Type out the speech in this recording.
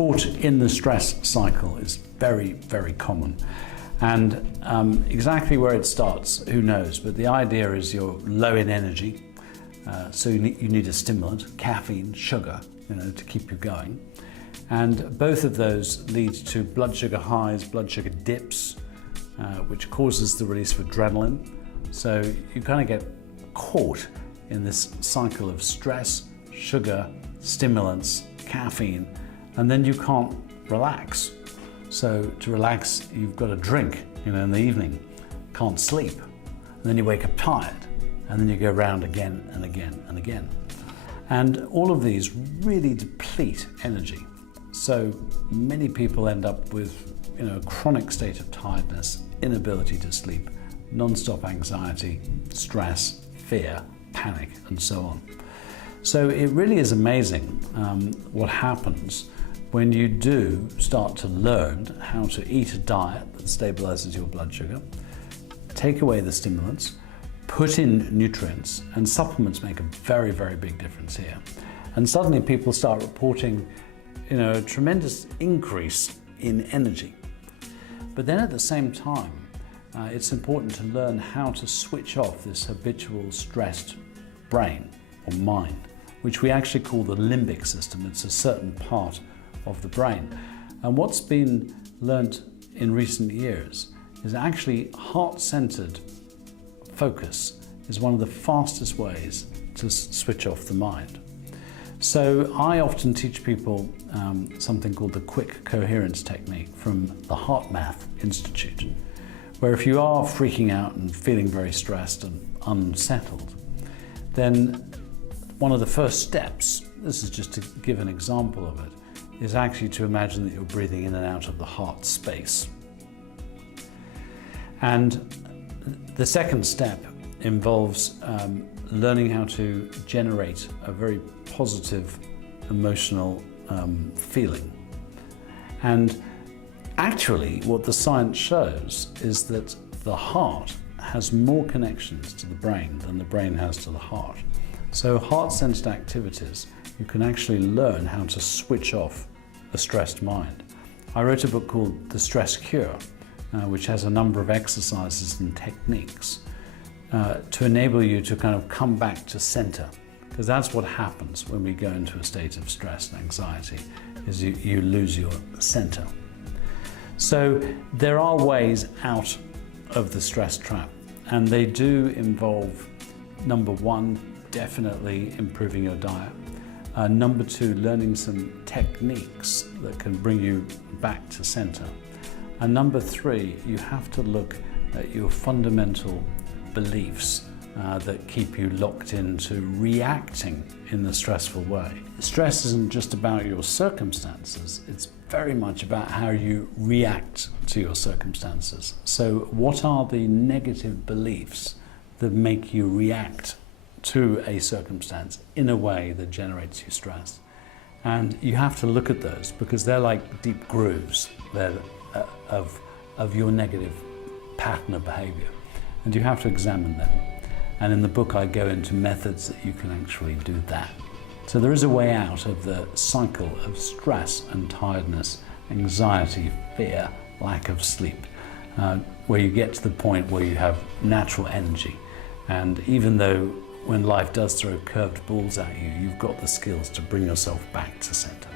caught in the stress cycle is very, very common. And exactly where it starts, who knows? But the idea is you're low in energy, so you need a stimulant, caffeine, sugar, to keep you going. And both of those lead to blood sugar highs, blood sugar dips, which causes the release of adrenaline. So you kind of get caught in this cycle of stress, sugar, stimulants, caffeine, and then you can't relax. So to relax, you've got to drink, in the evening, can't sleep. And then you wake up tired, and then you go around again and again and again. And all of these really deplete energy. So many people end up with a chronic state of tiredness, inability to sleep, non-stop anxiety, stress, fear, panic, and so on. So it really is amazing what happens when you do start to learn how to eat a diet that stabilizes your blood sugar, take away the stimulants, put in nutrients, and supplements make a very, very big difference here. And suddenly people start reporting a tremendous increase in energy. But then at the same time, it's important to learn how to switch off this habitual stressed brain or mind, which we actually call the limbic system. It's a certain part of the brain. And what's been learnt in recent years is actually heart-centered focus is one of the fastest ways to switch off the mind. So I often teach people something called the quick coherence technique from the HeartMath Institute, where if you are freaking out and feeling very stressed and unsettled, then one of the first steps, this is just to give an example of it, is actually to imagine that you're breathing in and out of the heart space. And the second step involves learning how to generate a very positive emotional feeling. And actually what the science shows is that the heart has more connections to the brain than the brain has to the heart. So heart-centered activities, you can actually learn how to switch off a stressed mind. I wrote a book called The Stress Cure, which has a number of exercises and techniques to enable you to kind of come back to center, because that's what happens when we go into a state of stress and anxiety, is you lose your center. So there are ways out of the stress trap, and they do involve, number one, definitely improving your diet. Number two, learning some techniques that can bring you back to center. And number three, you have to look at your fundamental beliefs that keep you locked into reacting in the stressful way. Stress isn't just about your circumstances, it's very much about how you react to your circumstances. So what are the negative beliefs that make you react to a circumstance in a way that generates you stress? And you have to look at those, because they're like deep grooves of your negative pattern of behavior, and you have to examine them. And in the book I go into methods that you can actually do that. So there is a way out of the cycle of stress and tiredness, anxiety, fear, lack of sleep, where you get to the point where you have natural energy. And even though when life does throw curved balls at you, you've got the skills to bring yourself back to center.